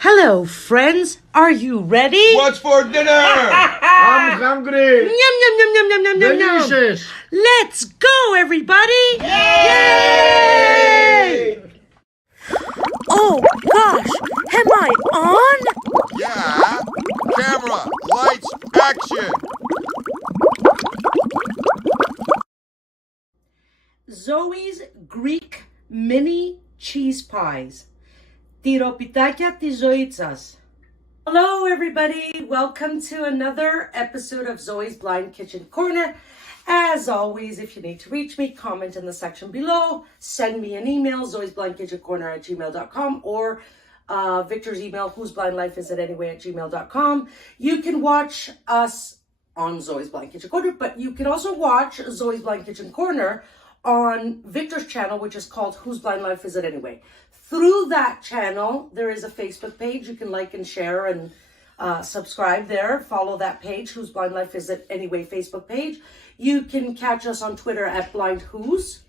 Hello, friends. Are you ready? What's for dinner? I'm hungry. Yum, yum, yum, yum, yum, yum, yum, yum. Delicious. Let's go, everybody. Yay! Oh, gosh. Am I on? Yeah. Camera, lights, action. Zoe's Greek mini cheese pies. Tiropitakia της ζωής σας. Hello, everybody. Welcome to another episode of Zoe's Blind Kitchen Corner. As always, if you need to reach me, comment in the section below. Send me an email, zoesblindkitchencorner@gmail.com, or Victor's email, whosblindlifeisanyway@gmail.com. You can watch us on Zoe's Blind Kitchen Corner, but you can also watch Zoe's Blind Kitchen Corner on Victor's channel, which is called Whose Blind Life Is It Anyway? Through that channel, there is a Facebook page. You can like and share and subscribe there. Follow that page, Whose Blind Life Is It Anyway Facebook page. You can catch us on Twitter at Blind Who's.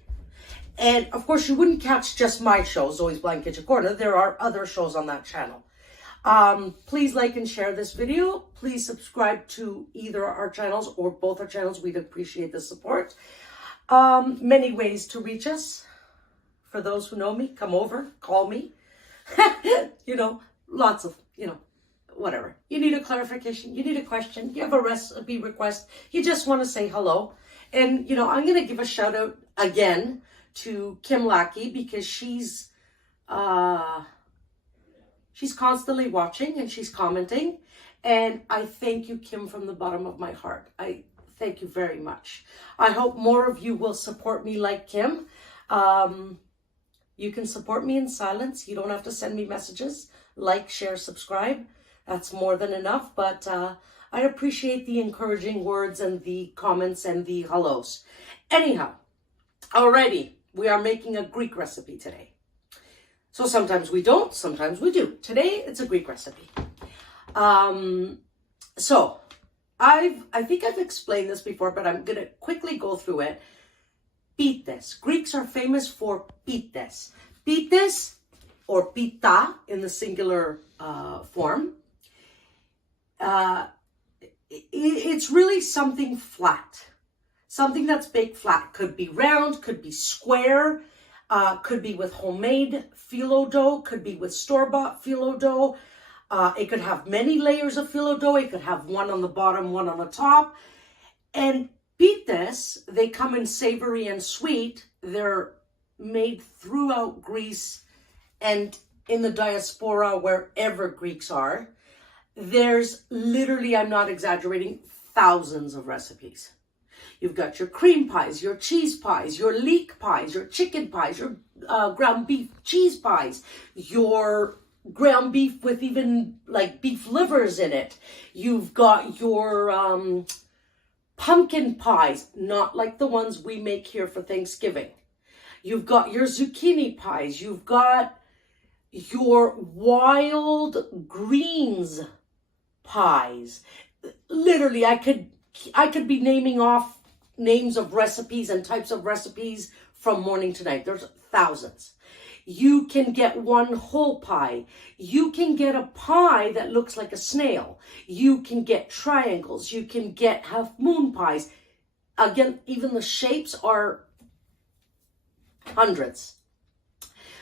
And of course, you wouldn't catch just my show, Zoe's Blind Kitchen Corner. There are other shows on that channel. Please like and share this video. Please subscribe to either our channels or both our channels. We'd appreciate the support. Many ways to reach us. For those who know me, come over, call me. Lots of, whatever. You need a clarification, you need a question, you have a recipe request, you just want to say hello. And, I'm going to give a shout out again to Kim Lackey because she's constantly watching and she's commenting. And I thank you, Kim, from the bottom of my heart. I thank you very much. I hope more of you will support me like Kim. You can support me in silence. You don't have to send me messages. Like, share, subscribe. That's more than enough. But I appreciate the encouraging words and the comments and the hellos. Anyhow, alrighty, we are making a Greek recipe today. So sometimes we don't, sometimes we do. Today, it's a Greek recipe. So I think I've explained this before, but I'm going to quickly go through it. Pites. Greeks are famous for pites. Pites, or pita in the singular form, it's really something flat. Something that's baked flat. Could be round, could be square, could be with homemade Fyllo dough, could be with store-bought Fyllo dough. It could have many layers of Fyllo dough. It could have one on the bottom, one on the top. And pites, they come in savory and sweet. They're made throughout Greece and in the diaspora, wherever Greeks are. There's literally, I'm not exaggerating, thousands of recipes. You've got your cream pies, your cheese pies, your leek pies, your chicken pies, your ground beef cheese pies, your ground beef with even like beef livers in it. You've got your pumpkin pies, not like the ones we make here for Thanksgiving. You've got your zucchini pies. You've got your wild greens pies. Literally, I could be naming off names of recipes and types of recipes from morning to night. There's thousands. You can get one whole pie. You can get a pie that looks like a snail. You can get triangles. You can get half moon pies. Again, even the shapes are hundreds.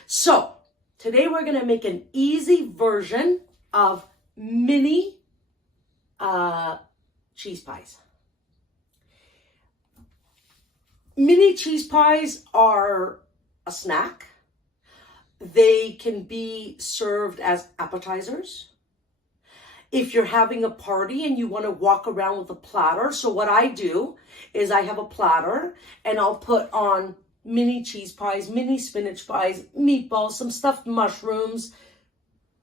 So today we're going to make an easy version of mini cheese pies. Mini cheese pies are a snack. They can be served as appetizers. If you're having a party and you want to walk around with a platter, so what I do is I have a platter and I'll put on mini cheese pies, mini spinach pies, meatballs, some stuffed mushrooms,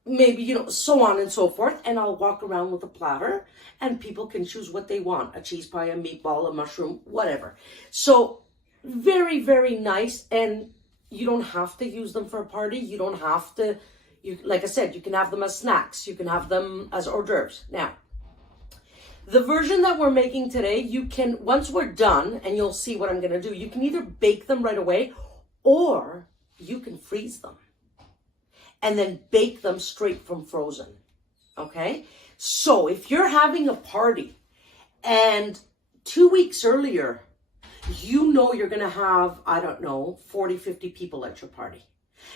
maybe, so on and so forth. And I'll walk around with a platter and people can choose what they want, a cheese pie, a meatball, a mushroom, whatever. So very, very nice. And you don't have to use them for a party. You don't have to, like I said, you can have them as snacks. You can have them as hors d'oeuvres. Now, the version that we're making today, you can, once we're done, and you'll see what I'm going to do, you can either bake them right away or you can freeze them. and then bake them straight from frozen. Okay? So if you're having a party and 2 weeks earlier, you know you're going to have, I don't know, 40, 50 people at your party.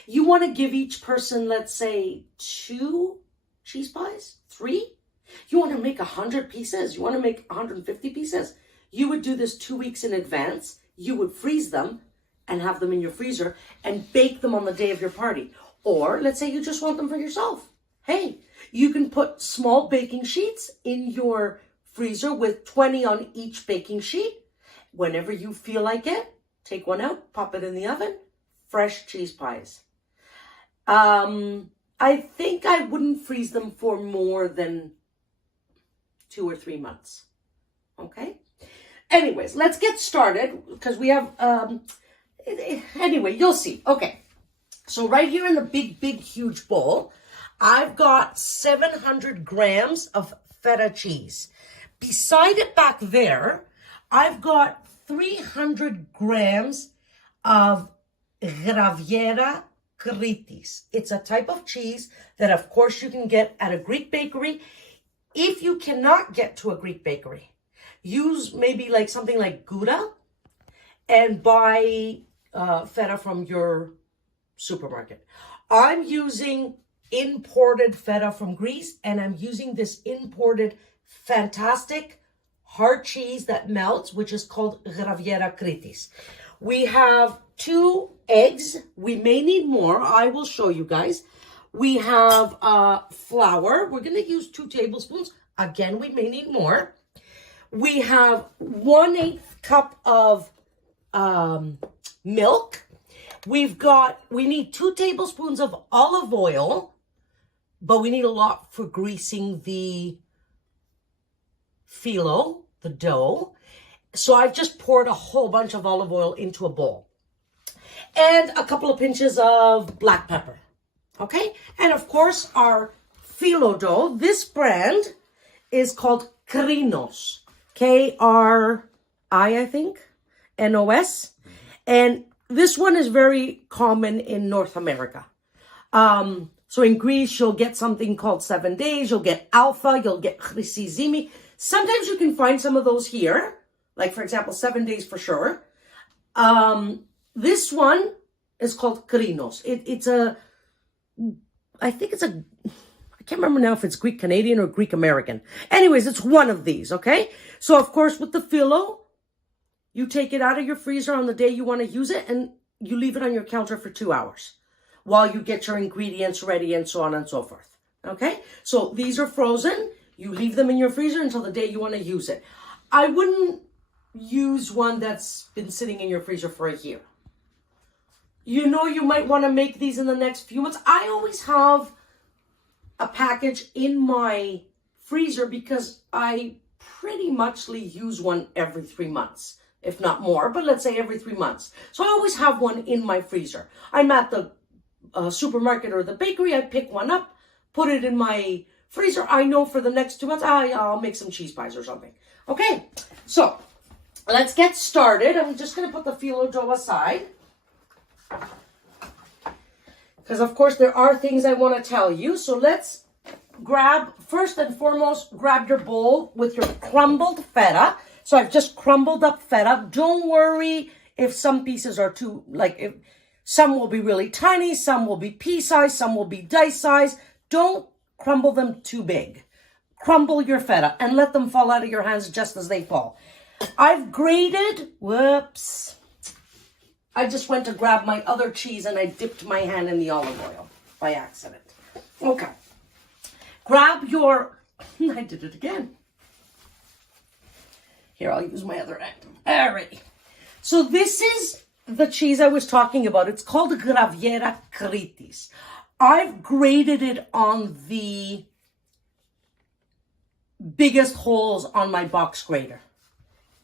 You want to give each person, let's say, 2 cheese pies? 3? You want to make 100 pieces? You want to make 150 pieces? You would do this 2 weeks in advance. You would freeze them and have them in your freezer and bake them on the day of your party. Or let's say you just want them for yourself. Hey, you can put small baking sheets in your freezer with 20 on each baking sheet. Whenever you feel like it, take one out, pop it in the oven. Fresh cheese pies. I think I wouldn't freeze them for more than 2 or 3 months. Okay? Anyways, let's get started because we have, anyway, you'll see. Okay. So right here in the big, huge bowl, I've got 700 grams of feta cheese. Beside it back there, I've got 300 grams of Graviera Kritis. It's a type of cheese that, of course, you can get at a Greek bakery. If you cannot get to a Greek bakery, use maybe like something like Gouda and buy feta from your supermarket. I'm using imported feta from Greece, and I'm using this imported fantastic hard cheese that melts, which is called Graviera Kritis. We have 2 eggs. We may need more. I will show you guys. We have flour. We're going to use 2 tablespoons. Again, we may need more. We have 1/8 cup of milk. We need 2 tablespoons of olive oil, but we need a lot for greasing the Fyllo, the dough. So I've just poured a whole bunch of olive oil into a bowl. And a couple of pinches of black pepper. Okay? And of course, our Fyllo dough. This brand is called Krinos. K-R-I, I think. N-O-S. And this one is very common in North America. So in Greece, you'll get something called 7 days. You'll get Alpha. You'll get Chrysizimi. Sometimes you can find some of those here. Like, for example, 7 days for sure. This one is called Krinos. I can't remember now if it's Greek Canadian or Greek American. Anyways, it's one of these, okay? So, of course, with the Fyllo, you take it out of your freezer on the day you want to use it, and you leave it on your counter for 2 hours while you get your ingredients ready and so on and so forth, okay? So these are frozen. You leave them in your freezer until the day you want to use it. I wouldn't use one that's been sitting in your freezer for a year. You know, you might want to make these in the next few months. I always have a package in my freezer because I pretty muchly use one every 3 months, if not more, but let's say every 3 months. So I always have one in my freezer. I'm at the supermarket or the bakery. I pick one up, put it in my freezer. I know for the next 2 months, I'll make some cheese pies or something. Okay, so let's get started. I'm just going to put the Fyllo dough aside. Because, of course, there are things I want to tell you. So let's first and foremost, grab your bowl with your crumbled feta. So I've just crumbled up feta. Don't worry if some pieces are too, if some will be really tiny, some will be pea size, some will be dice size. Don't crumble them too big. Crumble your feta and let them fall out of your hands just as they fall. I've grated, whoops. I just went to grab my other cheese and I dipped my hand in the olive oil by accident. Okay. Grab your, I did it again. Here, I'll use my other end. All right. So this is the cheese I was talking about. It's called Graviera Kritis. I've grated it on the biggest holes on my box grater.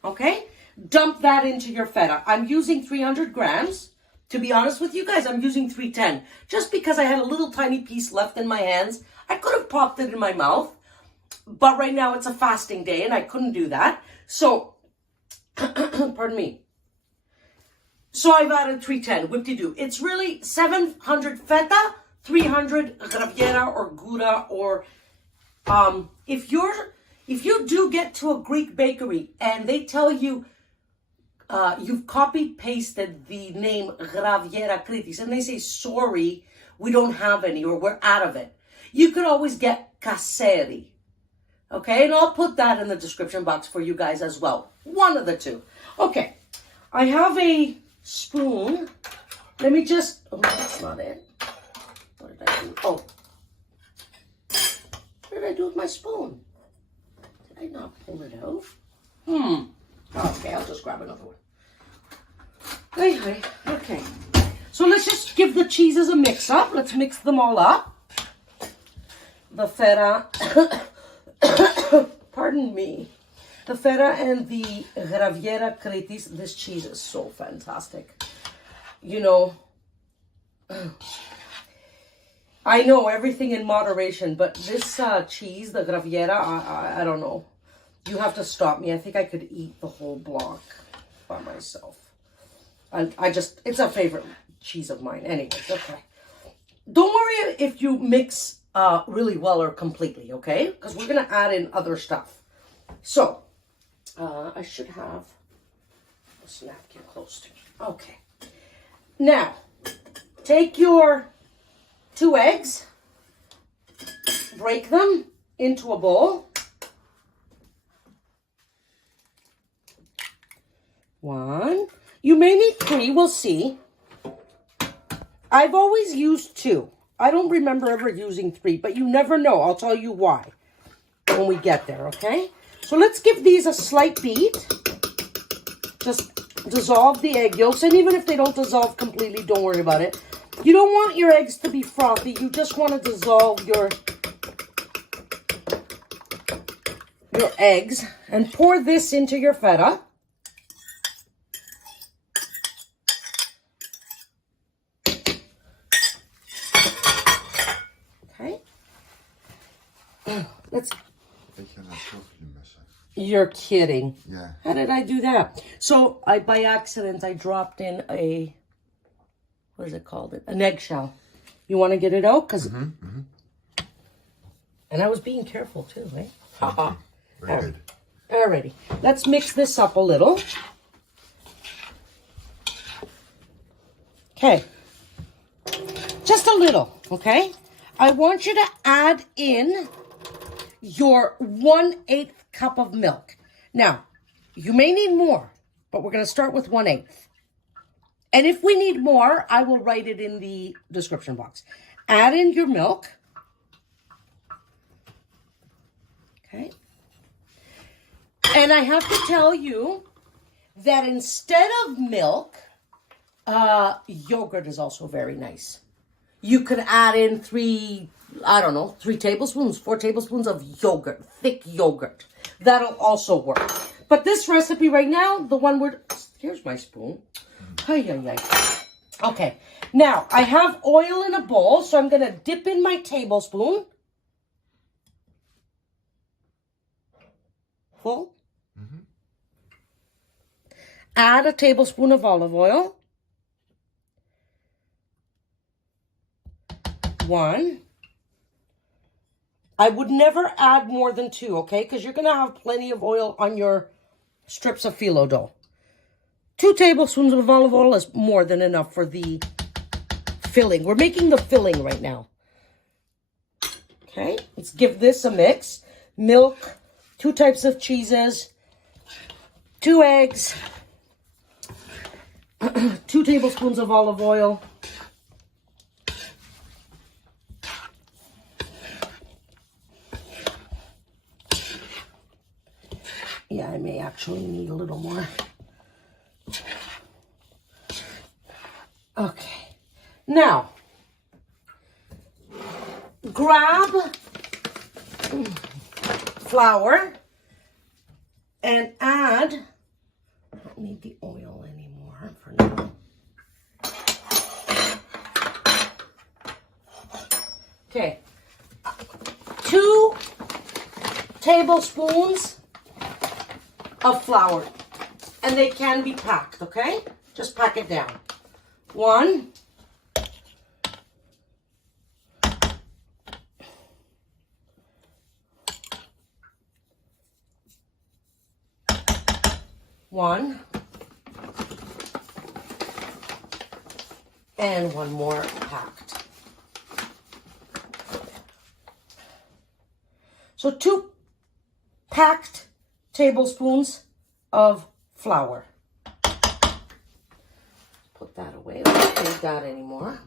Okay? Dump that into your feta. I'm using 300 grams. To be honest with you guys, I'm using 310. Just because I had a little tiny piece left in my hands. I could have popped it in my mouth. But right now it's a fasting day and I couldn't do that. So, pardon me. So I've added 310. Whip-de-doo. It's really 700 feta, 300 Graviera or Gouda, or if you do get to a Greek bakery and they tell you you've copied pasted the name Graviera Kritis and they say, sorry, we don't have any, or we're out of it, you could always get kaseri. Okay, and I'll put that in the description box for you guys as well. One of the two. Okay, I have a spoon. Let me just, oh, that's not it. What did I do? Oh, what did I do with my spoon? Did I not pull it out? Okay, I'll just grab another one. Okay, so let's just give the cheeses a mix up. Let's mix them all up. The feta, pardon me, the feta and the Graviera Kritis. This cheese is so fantastic. You know, I know everything in moderation, but this cheese, the Graviera, I don't know. You have to stop me. I think I could eat the whole block by myself. I just, it's a favorite cheese of mine. Anyways, okay. Don't worry if you mix really well or completely, okay? Because we're going to add in other stuff. So, I should have this napkin close to me. Okay. Now, take your 2 eggs, break them into a bowl. 1. You may need 3, we'll see. I've always used 2. I don't remember ever using 3, but you never know. I'll tell you why when we get there, okay? So let's give these a slight beat. Just dissolve the egg yolks, and even if they don't dissolve completely, don't worry about it. You don't want your eggs to be frothy. You just want to dissolve your eggs and pour this into your feta. Okay. Let's. You're kidding. Yeah. How did I do that? So by accident, I dropped in a, what is it called? An eggshell. You want to get it out? Cause, and I was being careful too, right? Very good. Alrighty. Let's mix this up a little. Okay. Just a little, okay? I want you to add in your 1/8 cup of milk. Now, you may need more, but we're going to start with 1/8. And if we need more, I will write it in the description box. Add in your milk. Okay. And I have to tell you that instead of milk, yogurt is also very nice. You could add in 3 tablespoons, 4 tablespoons of yogurt, thick yogurt. That'll also work. But this recipe right now, the one here's my spoon. Okay, now I have oil in a bowl, so I'm going to dip in my tablespoon. Full. Add a tablespoon of olive oil. 1. I would never add more than 2, okay? Because you're going to have plenty of oil on your strips of phyllo dough. 2 tablespoons of olive oil is more than enough for the filling. We're making the filling right now. Okay, let's give this a mix. Milk, 2 types of cheeses, 2 eggs, 2 tablespoons of olive oil. Yeah, I may actually need a little more. Okay. Now, grab flour and add, I don't need the oil anymore for now. Okay. 2 tablespoons of flour, and they can be packed, okay? Just pack it down. 1, One. And one more packed. So 2 packed tablespoons of flour. Put that away. We don't need that anymore.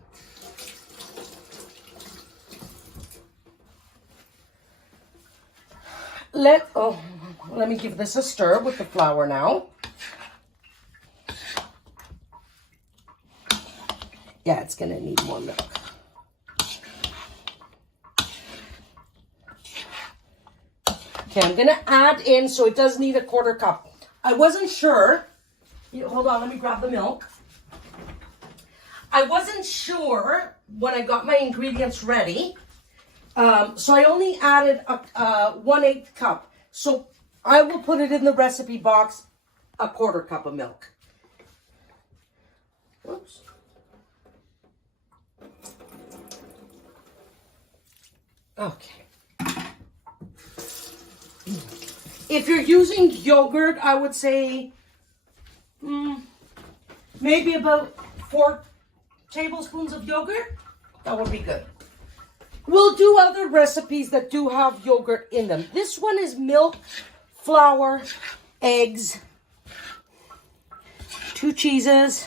Let me give this a stir with the flour now. Yeah, it's gonna need more milk. Okay, I'm gonna add in, so it does need a 1/4 cup. I wasn't sure. Hold on, let me grab the milk. I wasn't sure when I got my ingredients ready. So I only added a 1/8 cup. So I will put it in the recipe box, a 1/4 cup of milk. Whoops. Okay. If you're using yogurt, I would say maybe about 4 tablespoons of yogurt. That would be good. We'll do other recipes that do have yogurt in them. This one is milk, flour, eggs, 2 cheeses,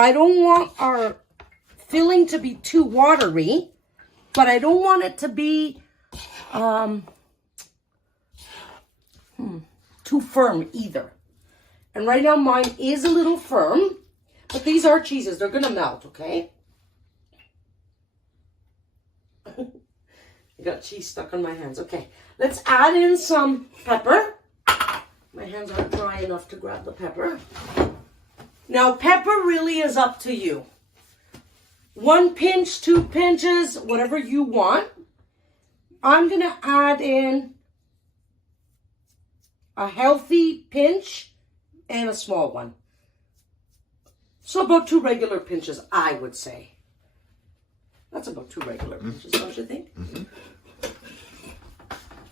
I don't want our filling to be too watery, but I don't want it to be too firm either. And right now mine is a little firm, but these are cheeses. They're going to melt, okay? I got cheese stuck on my hands. Okay, let's add in some pepper. My hands aren't dry enough to grab the pepper. Now, pepper really is up to you. 1 pinch, 2 pinches, whatever you want. I'm going to add in a healthy pinch and a small one. So about 2 regular pinches, I would say. That's about 2 regular pinches, don't you think? Mm-hmm.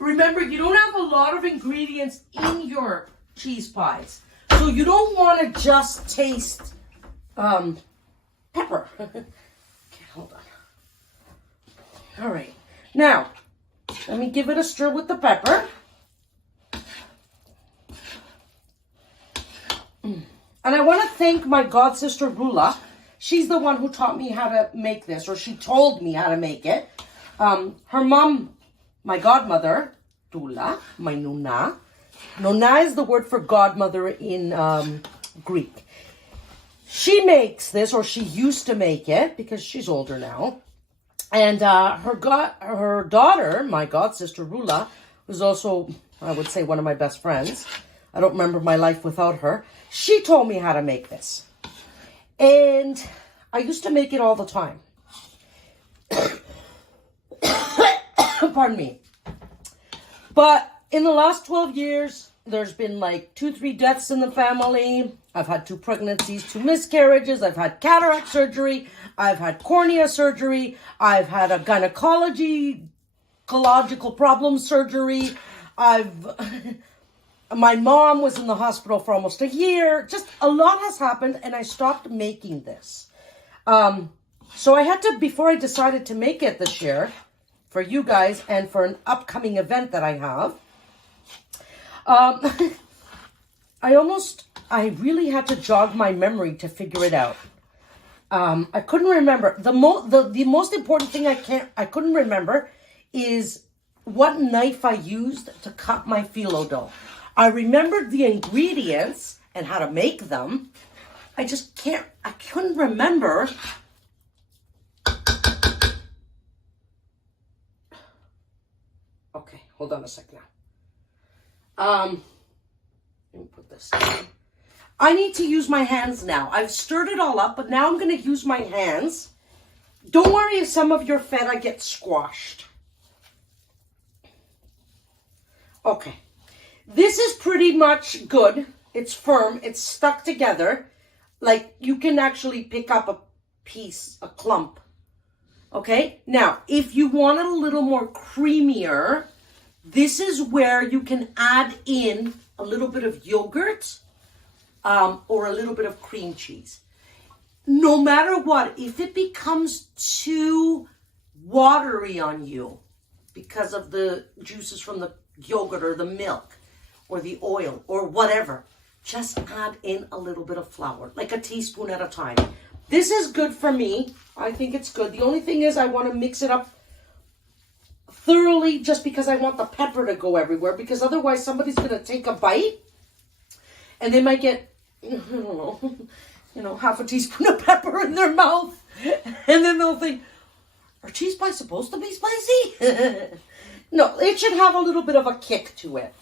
Remember, you don't have a lot of ingredients in your cheese pies. So you don't want to just taste pepper. Okay, hold on. All right. Now, let me give it a stir with the pepper. And I want to thank my god sister Rula. She's the one who taught me how to make this, or she told me how to make it. Her mom, my godmother, Dula, my nuna. Nona is the word for godmother in Greek. She makes this, or she used to make it, because she's older now. And her daughter, my god sister Rula, was also, I would say, one of my best friends. I don't remember my life without her. She told me how to make this. And I used to make it all the time. Pardon me. But in the last 12 years, there's been like 2-3 deaths in the family. I've had 2 pregnancies, 2 miscarriages. I've had cataract surgery. I've had cornea surgery. I've had a gynecological problem surgery. My mom was in the hospital for almost a year. Just a lot has happened, and I stopped making this. So I had to, before I decided to make it this year, for you guys and for an upcoming event that I have, I really had to jog my memory to figure it out. I couldn't remember. The most important thing I couldn't remember is what knife I used to cut my phyllo dough. I remembered the ingredients and how to make them. I couldn't remember. Okay, hold on a second now. Let me put this down. I need to use my hands now. I've stirred it all up, but now I'm going to use my hands. Don't worry if some of your feta gets squashed. Okay. This is pretty much good. It's firm. It's stuck together. Like, you can actually pick up a piece, a clump Okay, now, if you want it a little more creamier, this is where you can add in a little bit of yogurt or a little bit of cream cheese. No matter what, if it becomes too watery on you because of the juices from the yogurt or the milk or the oil or whatever, just add in a little bit of flour, like a teaspoon at a time. This is good for me. I think it's good. The only thing is I want to mix it up thoroughly just because I want the pepper to go everywhere, because otherwise somebody's going to take a bite and they might get, I don't know, half a teaspoon of pepper in their mouth, and then they'll think, are cheese pies supposed to be spicy? No, it should have a little bit of a kick to it.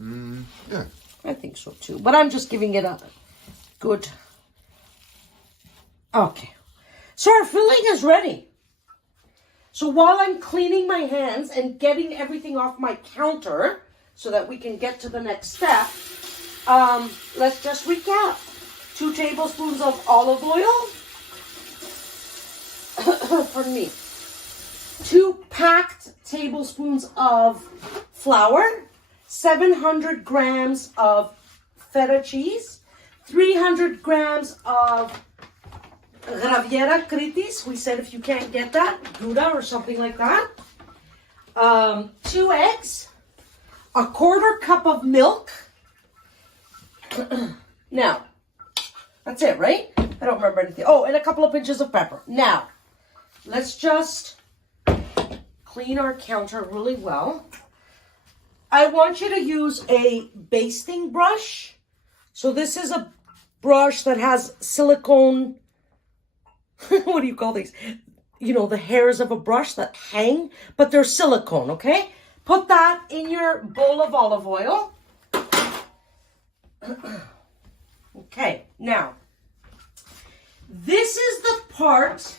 Yeah. I think so too, but I'm just giving it a good. Okay, so our filling is ready. So while I'm cleaning my hands and getting everything off my counter so that we can get to the next step, let's just recap. 2 tablespoons of olive oil. Pardon me. 2 packed tablespoons of flour. 700 grams of Feta cheese. 300 grams of Graviera Kritis. We said if you can't get that, Gouda or something like that. 2 eggs. 1/4 cup of milk. Now, that's it, right? I don't remember anything. Oh, and a couple of pinches of pepper. Now, let's just clean our counter really well. I want you to use a basting brush. So this is a brush that has silicone. What do you call these? You know, the hairs of a brush that hang, but they're silicone, okay? Put that in your bowl of olive oil. Okay, now, this is the part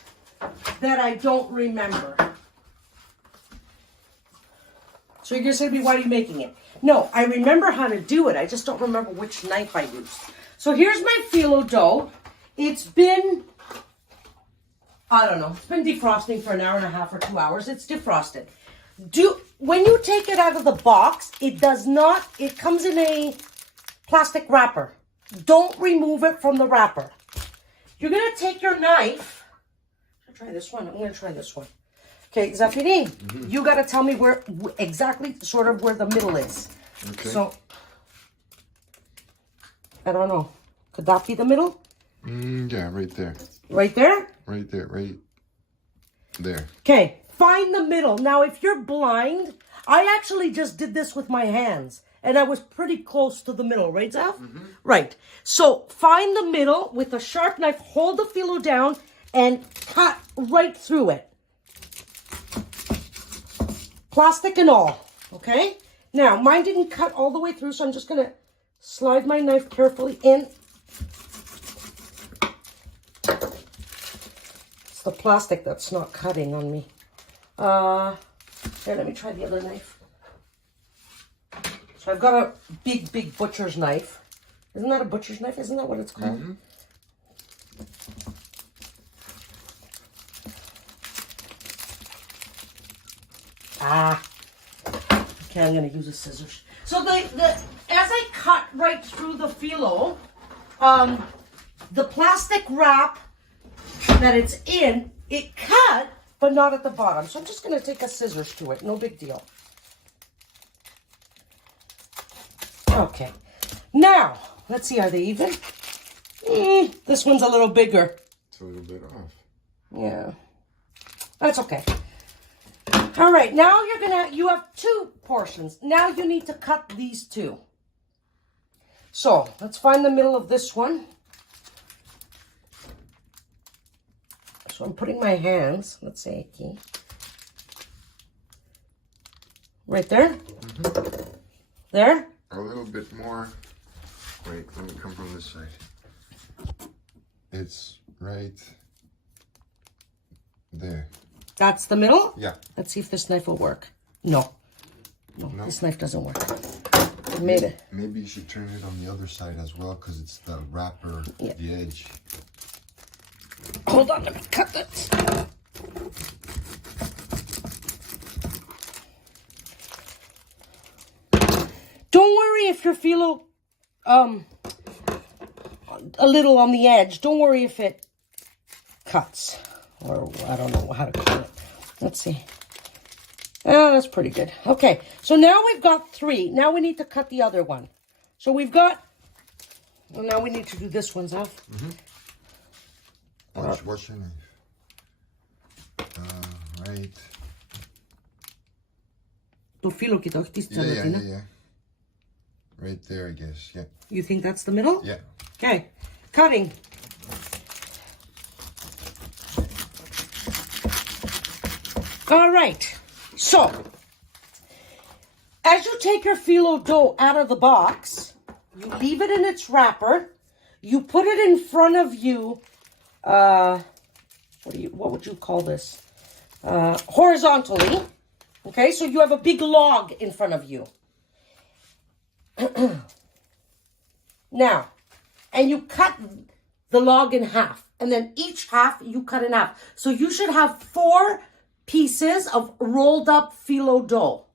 that I don't remember. So you're going to say to me, why are you making it? No, I remember how to do it. I just don't remember which knife I used. So here's my Fyllo dough. It's been, I don't know, it's been defrosting for an hour and a half or 2 hours. It's defrosted. When you take it out of the box, it comes in a plastic wrapper. Don't remove it from the wrapper. You're going to take your knife. Should I try this one? I'm going to try this one. Okay, Zafiri, you got to tell me where exactly sort of where the middle is. Okay. So, I don't know. Could that be the middle? Yeah, right there. Right there? Right there, right there. Okay, find the middle. Now, if you're blind, I actually just did this with my hands. And I was pretty close to the middle, right, Zaf? Right. So, find the middle with a sharp knife. Hold the Fyllo down and cut right through it. Plastic and all, okay? Now, mine didn't cut all the way through, so I'm just going to slide my knife carefully in. It's the plastic that's not cutting on me. Here, let me try the other knife. So I've got a big butcher's knife. Isn't that a butcher's knife? Isn't that what it's called? Okay, I'm going to use a scissors. So as I cut right through the Fyllo, the plastic wrap that it's in, it cut, but not at the bottom. So I'm just going to take a scissors to it. No big deal. Okay. Now, let's see, are they even? This one's a little bigger. It's a little bit off. Yeah. That's okay. All right, now you have 2 portions. Now you need to cut these 2. So, let's find the middle of this one. So I'm putting my hands, let's say, okay, right there. There. A little bit more. Wait, let me come from this side. It's right there. That's the middle? Yeah. Let's see if this knife will work. No, this knife doesn't work. I made it. Maybe you should turn it on the other side as well, because it's the wrapper, the edge. Hold on, let me cut this. Don't worry if your phyllo a little on the edge. Don't worry if it cuts. Or I don't know how to call it. Let's see. Oh, that's pretty good. Okay, so now we've got 3. Now we need to cut the other one. So we've got... Well, now we need to do this one, Zaf. What's your knife? Right. Yeah. Right there, I guess. Yeah. You think that's the middle? Yeah. Okay, cutting. All right, so as you take your phyllo dough out of the box, you leave it in its wrapper, you put it in front of you, what would you call this? Horizontally, okay, so you have a big log in front of you. Now, and you cut the log in half, and then each half you cut in half. So you should have 4 pieces of rolled up phyllo dough.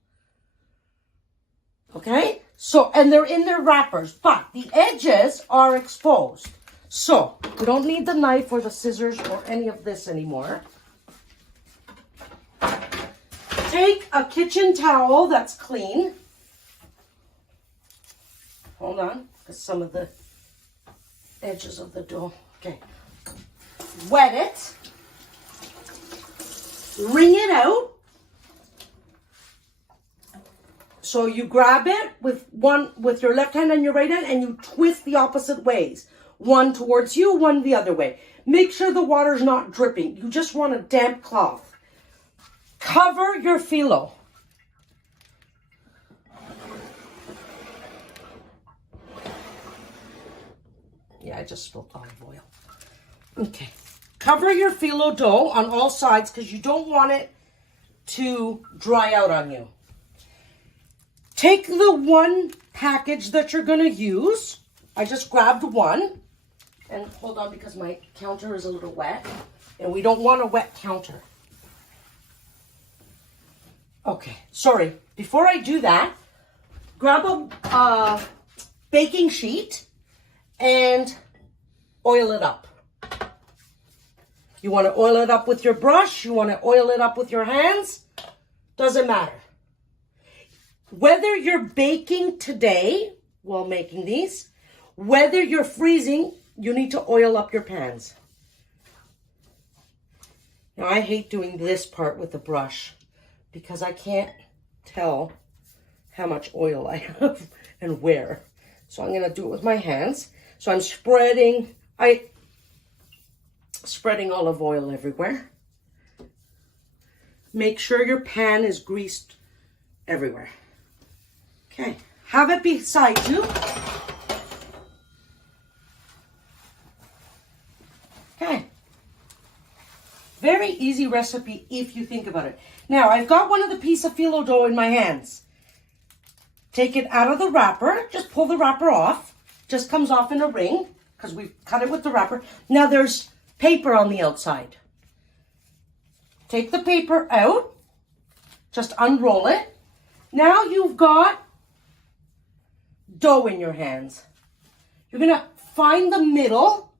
Okay? So, and they're in their wrappers, but the edges are exposed. So, we don't need the knife or the scissors or any of this anymore. Take a kitchen towel that's clean. Hold on, because some of the edges of the dough. Okay. Wet it. Wring it out. So you grab it with your left hand and your right hand, and you twist the opposite ways. One towards you, one the other way. Make sure the water's not dripping. You just want a damp cloth. Cover your phyllo. Yeah, I just spilled olive oil. Okay. Cover your phyllo dough on all sides because you don't want it to dry out on you. Take the one package that you're going to use. I just grabbed one. And hold on because my counter is a little wet. And we don't want a wet counter. Okay, sorry. Before I do that, grab a baking sheet and oil it up. You want to oil it up with your brush. You want to oil it up with your hands. Doesn't matter. Whether you're baking today while making these, whether you're freezing, you need to oil up your pans. Now, I hate doing this part with the brush because I can't tell how much oil I have and where. So I'm going to do it with my hands. So I'm spreading olive oil everywhere. Make sure your pan is greased everywhere. Okay, have it beside you. Okay. Very easy recipe if you think about it. Now, I've got one of the piece of phyllo dough in my hands. Take it out of the wrapper. Just pull the wrapper off. Just comes off in a ring because we've cut it with the wrapper. Now, there's paper on the outside. Take the paper out. Just unroll it. Now you've got dough in your hands. You're going to find the middle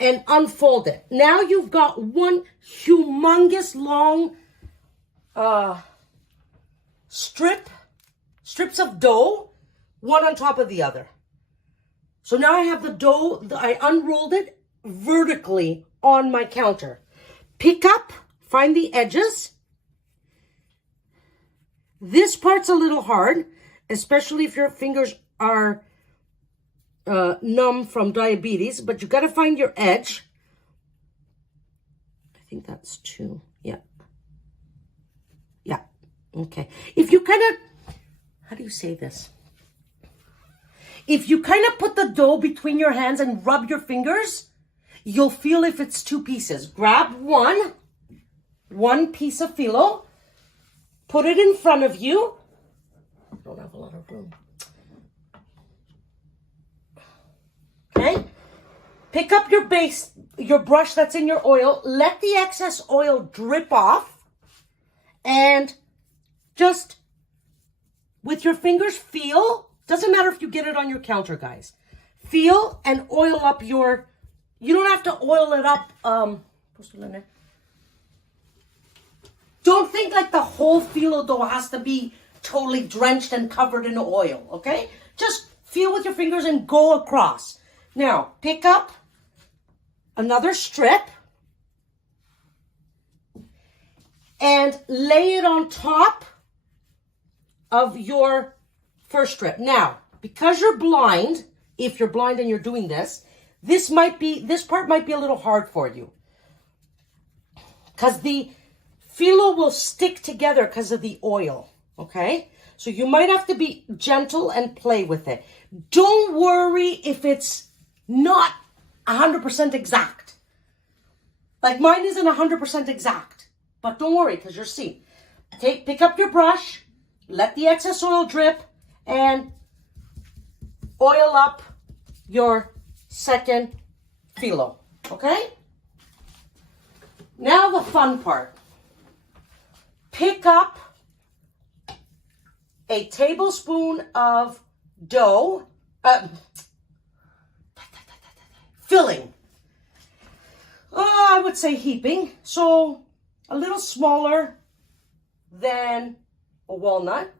and unfold it. Now you've got one humongous long strips of dough, one on top of the other. So now I have the dough, I unrolled it vertically on my counter. Pick up, find the edges. This part's a little hard, especially if your fingers are numb from diabetes, but you got to find your edge. I think that's 2. Yeah. Yeah. Okay. If you kind of, how do you say this? If you kind of put the dough between your hands and rub your fingers, you'll feel if it's 2 pieces. Grab one piece of phyllo, put it in front of you. I don't have a lot of room. Okay? Pick up your base your brush that's in your oil, let the excess oil drip off, and just with your fingers feel, doesn't matter if you get it on your counter, guys. Feel and oil up you don't have to oil it up, don't think like the whole Fyllo dough has to be totally drenched and covered in oil, okay? Just feel with your fingers and go across. Now, pick up another strip and lay it on top of your first strip. Now, because you're blind, if you're blind and you're doing this, this part might be a little hard for you, because the Fyllo will stick together because of the oil, okay? So you might have to be gentle and play with it. Don't worry if it's not 100% exact. Like mine isn't 100% exact, but don't worry because you'll see. Pick up your brush, let the excess oil drip, and oil up your second Fyllo, okay? Now the fun part. Pick up a tablespoon of dough, filling. I would say heaping, so a little smaller than a walnut.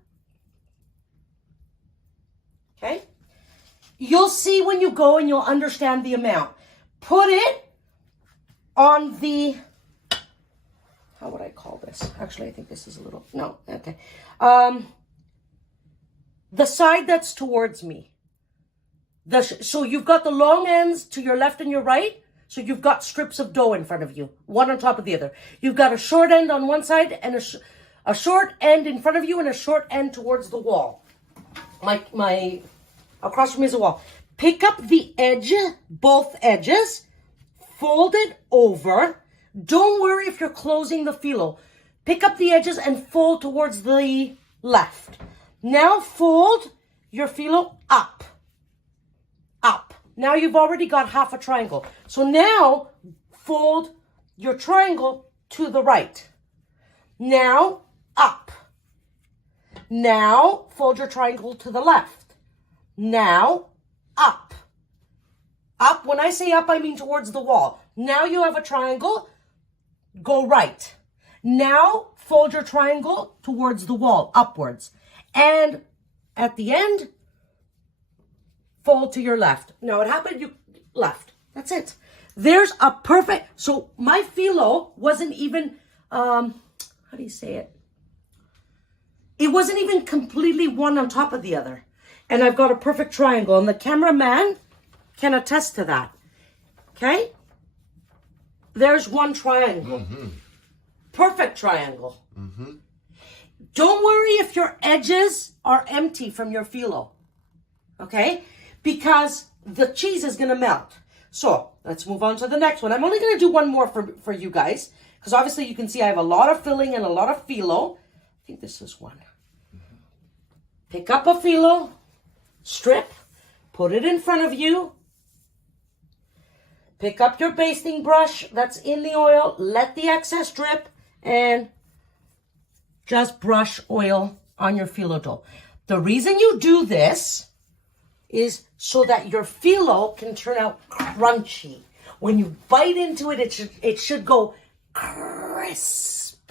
Okay? You'll see when you go and you'll understand the amount. Put it on the, how would I call this? Actually, I think this is a little, no, okay. The side that's towards me. So you've got the long ends to your left and your right. So you've got strips of dough in front of you, one on top of the other. You've got a short end on one side and a short end in front of you and a short end towards the wall. Across from me is a wall. Pick up the edge, both edges, fold it over. Don't worry if you're closing the Fyllo. Pick up the edges and fold towards the left. Now fold your Fyllo up. Up. Now you've already got half a triangle. So now fold your triangle to the right. Now up. Now fold your triangle to the left. Now up. Up. When I say up, I mean towards the wall. Now you have a triangle. Go right. Now fold your triangle towards the wall, upwards. And at the end, fold to your left. Now it happened, you left. That's it. There's a perfect, so my Fyllo wasn't even, how do you say it? It wasn't even completely one on top of the other. And I've got a perfect triangle, and the cameraman can attest to that. Okay? There's one triangle. Mm-hmm. Perfect triangle. Mm-hmm. Don't worry if your edges are empty from your Fyllo. Okay? Because the cheese is going to melt. So, let's move on to the next one. I'm only going to do one more for you guys. Because obviously you can see I have a lot of filling and a lot of Fyllo. I think this is one. Pick up a Fyllo, strip, put it in front of you. Pick up your basting brush that's in the oil, let the excess drip, and just brush oil on your Fyllo dough. The reason you do this is so that your Fyllo can turn out crunchy. When you bite into it, it should go crisp.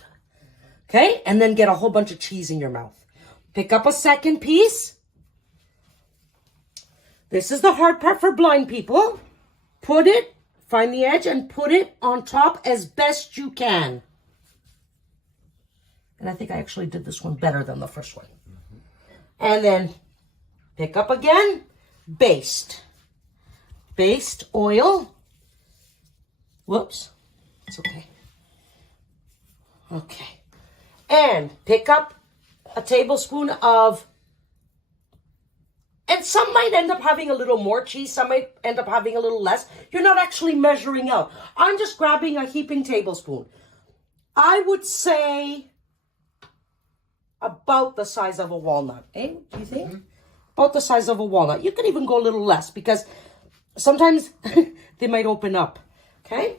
Okay? And then get a whole bunch of cheese in your mouth. Pick up a second piece. This is the hard part for blind people. Put it, find the edge, and put it on top as best you can. And I think I actually did this one better than the first one. Mm-hmm. And then pick up again, baste. Baste oil. Whoops, it's okay. Okay. And pick up a tablespoon of, and some might end up having a little more cheese, some might end up having a little less. You're not actually measuring out. I'm just grabbing a heaping tablespoon. I would say about the size of a walnut, eh? Do you think? Mm-hmm. About the size of a walnut. You could even go a little less because sometimes they might open up. Okay?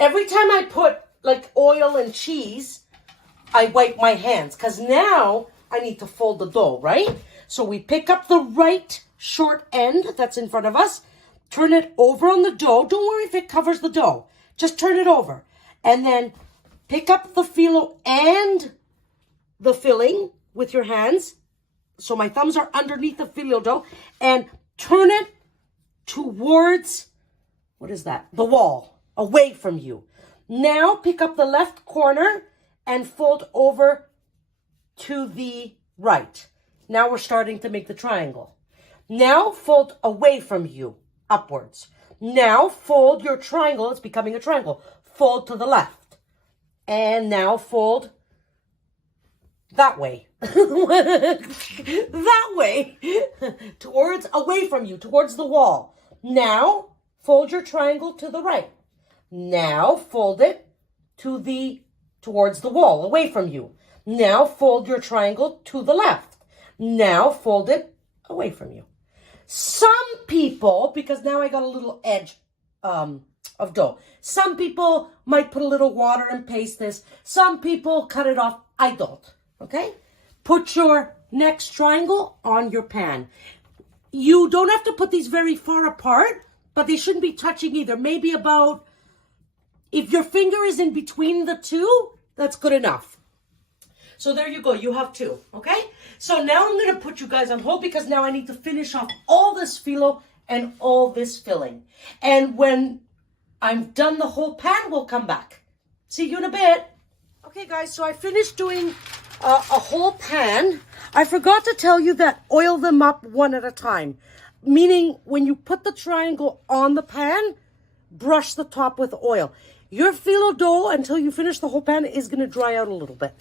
Every time I put like oil and cheese, I wipe my hands because now I need to fold the dough, right? So we pick up the right short end that's in front of us, turn it over on the dough. Don't worry if it covers the dough. Just turn it over. And then pick up the Fyllo and the filling with your hands. So my thumbs are underneath the Fyllo dough. And turn it towards, what is that? The wall, away from you. Now pick up the left corner and fold over to the right. Now we're starting to make the triangle. Now fold away from you, upwards. Now fold your triangle, it's becoming a triangle. Fold to the left. And now fold that way. That way. Towards, away from you, towards the wall. Now fold your triangle to the right. Now fold it towards the wall, away from you. Now fold your triangle to the left. Now fold it away from you. Some people, because now I got a little edge of dough. Some people might put a little water and paste this. Some people cut it off. I don't. Okay? Put your next triangle on your pan. You don't have to put these very far apart, but they shouldn't be touching either. Maybe about, if your finger is in between the two, that's good enough. So there you go. You have two. Okay? So now I'm going to put you guys on hold because now I need to finish off all this Fyllo and all this filling. And when I'm done the whole pan, we'll come back. See you in a bit. Okay, guys. So I finished doing a whole pan. I forgot to tell you that oil them up one at a time. Meaning when you put the triangle on the pan, brush the top with oil. Your Fyllo dough, until you finish the whole pan, is going to dry out a little bit.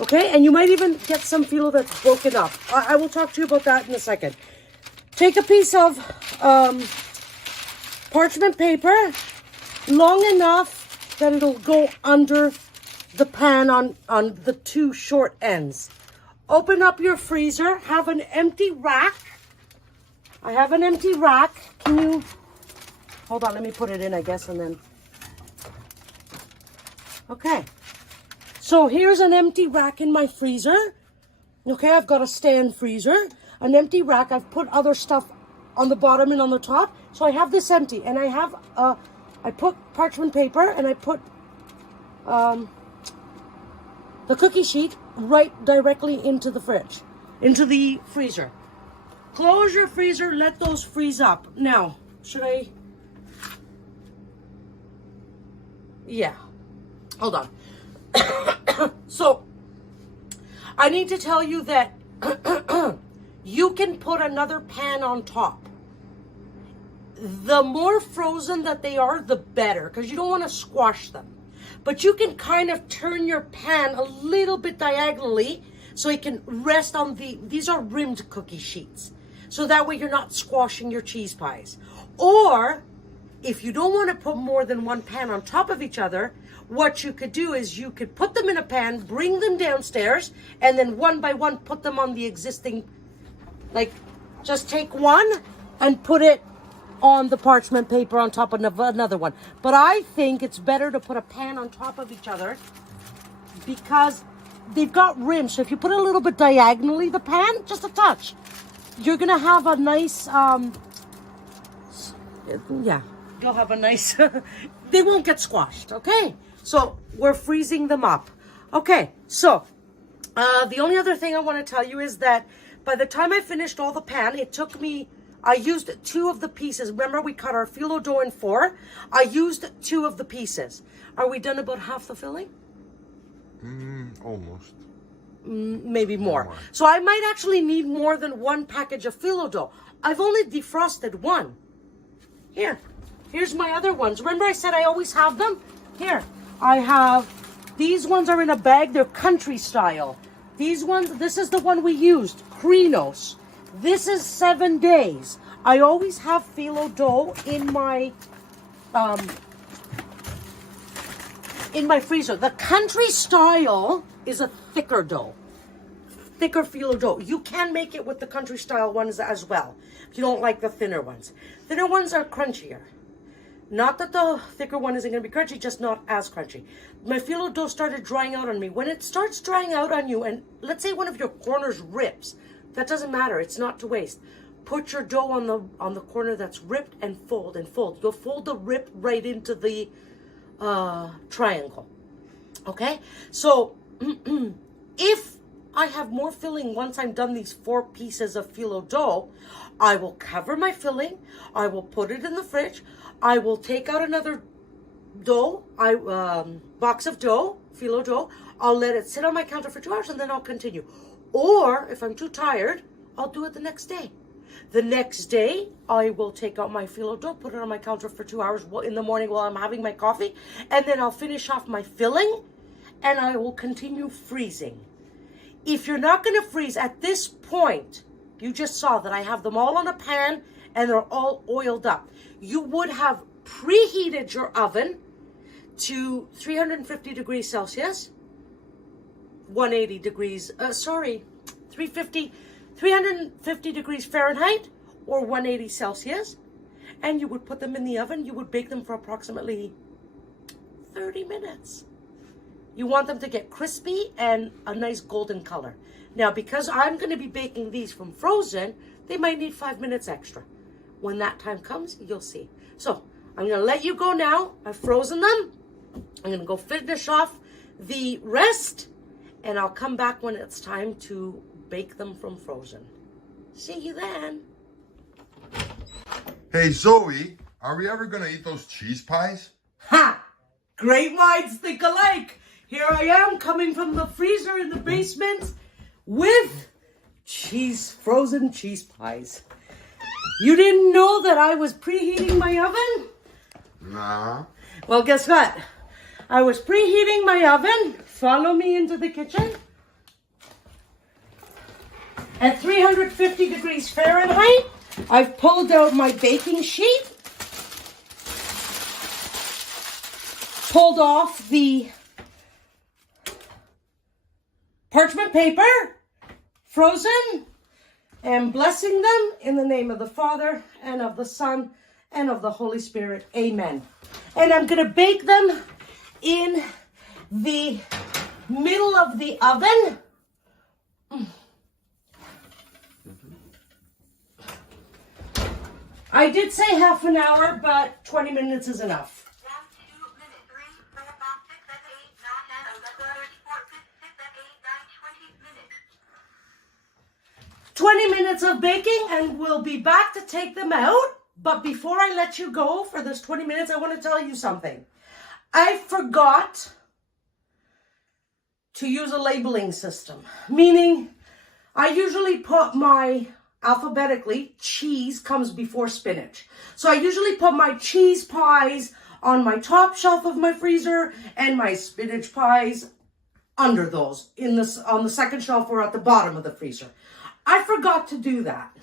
Okay, and you might even get some Fyllo that's broken up. I will talk to you about that in a second. Take a piece of parchment paper, long enough that it'll go under the pan on the two short ends. Open up your freezer, have an empty rack. I have an empty rack. Can you, hold on, let me put it in, I guess, and then, okay. So here's an empty rack in my freezer. Okay, I've got a stand freezer. An empty rack. I've put other stuff on the bottom and on the top. So I have this empty. And I have, I put parchment paper and I put the cookie sheet right directly into the fridge. Into the freezer. Close your freezer. Let those freeze up. Now, should I? Yeah. Hold on. So, I need to tell you that you can put another pan on top. The more frozen that they are, the better, because you don't want to squash them. But you can kind of turn your pan a little bit diagonally so it can rest on these are rimmed cookie sheets. So that way you're not squashing your cheese pies. Or, if you don't want to put more than one pan on top of each other, what you could do is you could put them in a pan, bring them downstairs, and then one by one put them on the existing, like, just take one and put it on the parchment paper on top of another one. But I think it's better to put a pan on top of each other because they've got rims. So if you put it a little bit diagonally, the pan, just a touch, you're going to have a nice, yeah, you'll have a nice, they won't get squashed, okay? So we're freezing them up. Okay, so the only other thing I want to tell you is that by the time I finished all the pan, it took me, I used 2 of the pieces. Remember, we cut our Fyllo dough in 4. I used 2 of the pieces. Are we done about half the filling? Almost. Maybe more. So I might actually need more than 1 package of Fyllo dough. I've only defrosted 1. Here's my other ones. Remember I said I always have them? Here, I have, these ones are in a bag. They're country style. These ones, this is the one we used, Krinos. This is 7 days. I always have Fyllo dough in my freezer. The country style is a thicker dough. Thicker Fyllo dough. You can make it with the country style ones as well. If you don't like the thinner ones. Thinner ones are crunchier. Not that the thicker one isn't going to be crunchy, just not as crunchy. My phyllo dough started drying out on me. When it starts drying out on you, and let's say one of your corners rips, that doesn't matter. It's not to waste. Put your dough on the corner that's ripped and fold and fold. You'll fold the rip right into the triangle. Okay? So, if I have more filling once I'm done these 4 pieces of phyllo dough, I will cover my filling. I will put it in the fridge. I will take out another dough, box of dough, phyllo dough. I'll let it sit on my counter for 2 hours and then I'll continue. Or if I'm too tired, I'll do it the next day. The next day, I will take out my phyllo dough, put it on my counter for 2 hours in the morning while I'm having my coffee, and then I'll finish off my filling and I will continue freezing. If you're not going to freeze at this point, you just saw that I have them all on a pan and they're all oiled up. You would have preheated your oven to 350 degrees Celsius, 180 degrees, 350 degrees Fahrenheit or 180 Celsius. And you would put them in the oven. You would bake them for approximately 30 minutes. You want them to get crispy and a nice golden color. Now, because I'm going to be baking these from frozen, they might need 5 minutes extra. When that time comes, you'll see. So, I'm going to let you go now. I've frozen them. I'm going to go finish off the rest, and I'll come back when it's time to bake them from frozen. See you then. Hey, Zoe, are we ever going to eat those cheese pies? Ha! Great minds think alike. Here I am coming from the freezer in the basement with frozen cheese pies. You didn't know that I was preheating my oven? Nah. Well, guess what? I was preheating my oven. Follow me into the kitchen. At 350 degrees Fahrenheit, I've pulled out my baking sheet. Pulled off the parchment paper. Frozen. And blessing them in the name of the Father and of the Son and of the Holy Spirit. Amen. And I'm going to bake them in the middle of the oven. I did say half an hour, but 20 minutes is enough. 20 minutes of baking and we'll be back to take them out. But before I let you go for this 20 minutes, I want to tell you something. I forgot to use a labeling system, meaning I usually put alphabetically, cheese comes before spinach. So I usually put my cheese pies on my top shelf of my freezer and my spinach pies under those on the second shelf or at the bottom of the freezer. I forgot to do that.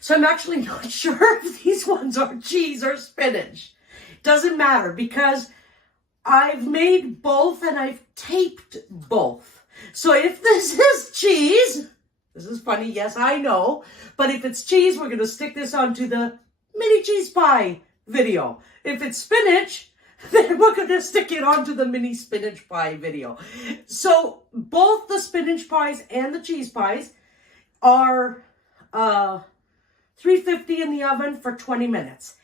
So I'm actually not sure if these ones are cheese or spinach. Doesn't matter because I've made both and I've taped both. So if this is cheese, this is funny, yes, I know. But if it's cheese, we're going to stick this onto the mini cheese pie video. If it's spinach, then we're going to stick it onto the mini spinach pie video. So both the spinach pies and the cheese pies are 350 in the oven for 20 minutes.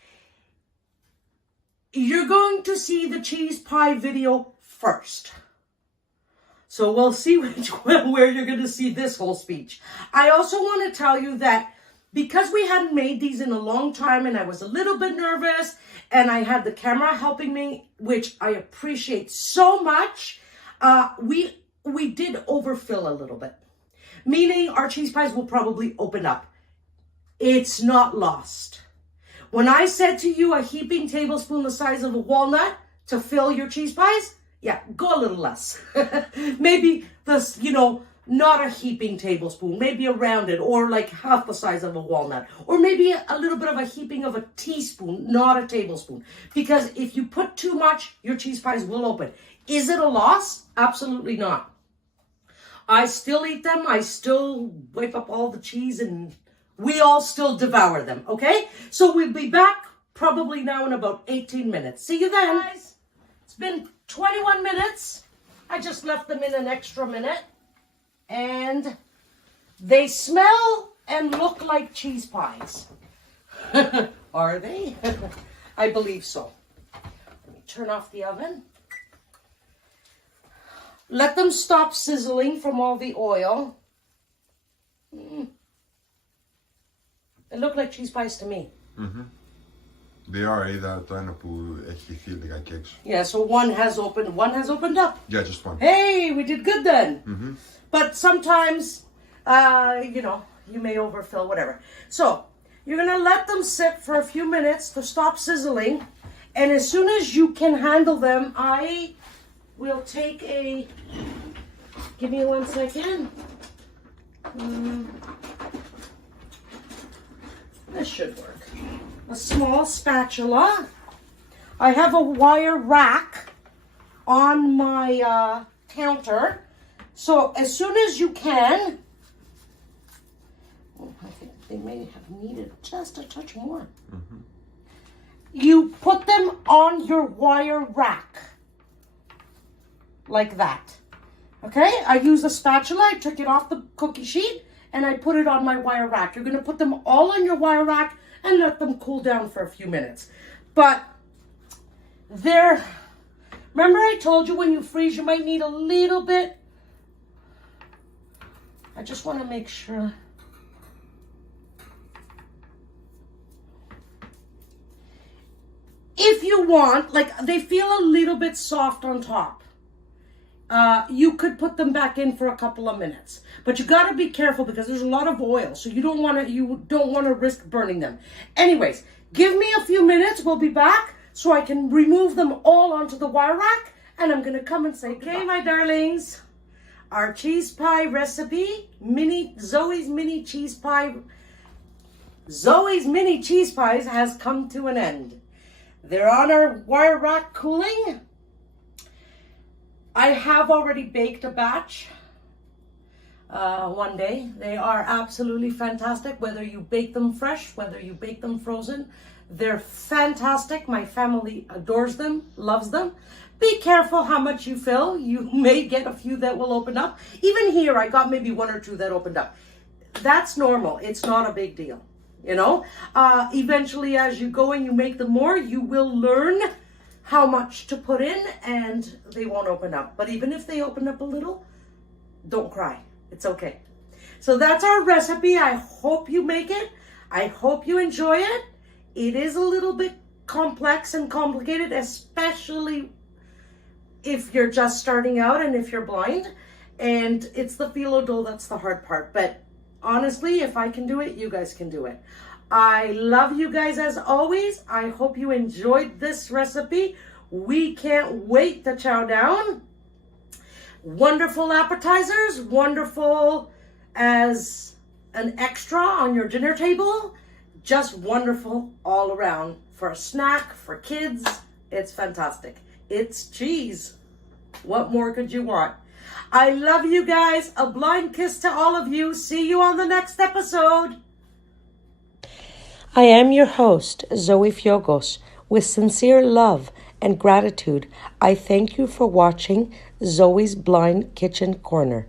You're going to see the cheese pie video first. So we'll see where you're going to see this whole speech. I also want to tell you that because we hadn't made these in a long time and I was a little bit nervous and I had the camera helping me, which I appreciate so much, we did overfill a little bit. Meaning our cheese pies will probably open up. It's not lost. When I said to you a heaping tablespoon the size of a walnut to fill your cheese pies, yeah, go a little less. Maybe this, not a heaping tablespoon, maybe a rounded or like half the size of a walnut, or maybe a little bit of a heaping of a teaspoon, not a tablespoon. Because if you put too much, your cheese pies will open. Is it a loss? Absolutely not. I still eat them. I still wipe up all the cheese and we all still devour them, okay? So we'll be back probably now in about 18 minutes. See you then. Guys, it's been 21 minutes. I just left them in an extra minute. And they smell and look like cheese pies. Are they? I believe so. Let me turn off the oven. Let them stop sizzling from all the oil. They look like cheese pies to me. They are. Είδα το ένα που έχει λίγα και έξω. Yeah, so one has opened up. Yeah, just one. Hey, we did good then. But sometimes, you may overfill, whatever. So, you're going to let them sit for a few minutes to stop sizzling. And as soon as you can handle them, I will take a... Give me 1 second. This should work. A small spatula. I have a wire rack on my counter. So as soon as you can, I think they may have needed just a touch more. You put them on your wire rack. Like that. Okay? I use a spatula. I took it off the cookie sheet and I put it on my wire rack. You're going to put them all on your wire rack and let them cool down for a few minutes. But remember I told you when you freeze you might need a little bit. I just want to make sure. If you want, like they feel a little bit soft on top. You could put them back in for a couple of minutes, but you got to be careful because there's a lot of oil, so you don't want to risk burning them. Anyways, give me a few minutes. We'll be back so I can remove them all onto the wire rack, and I'm gonna come and say, okay, my darlings, our cheese pie recipe, Zoe's mini cheese pies has come to an end. They're on our wire rack cooling. I have already baked a batch one day. They are absolutely fantastic, whether you bake them fresh, whether you bake them frozen. They're fantastic. My family adores them, loves them. Be careful how much you fill. You may get a few that will open up. Even here, I got maybe 1 or 2 that opened up. That's normal. It's not a big deal. Eventually, as you go and you make them more, you will learn how much to put in and they won't open up. But even if they open up a little, don't cry. It's okay. So that's our recipe. I hope you make it. I hope you enjoy it. It is a little bit complex and complicated, especially if you're just starting out and if you're blind. And it's the Fyllo dough that's the hard part. But honestly, if I can do it, you guys can do it. I love you guys as always. I hope you enjoyed this recipe. We can't wait to chow down. Wonderful appetizers, wonderful as an extra on your dinner table. Just wonderful all around for a snack, for kids. It's fantastic. It's cheese. What more could you want? I love you guys. A blind kiss to all of you. See you on the next episode. I am your host, Zoe Fiogos. With sincere love and gratitude, I thank you for watching Zoe's Blind Kitchen Corner.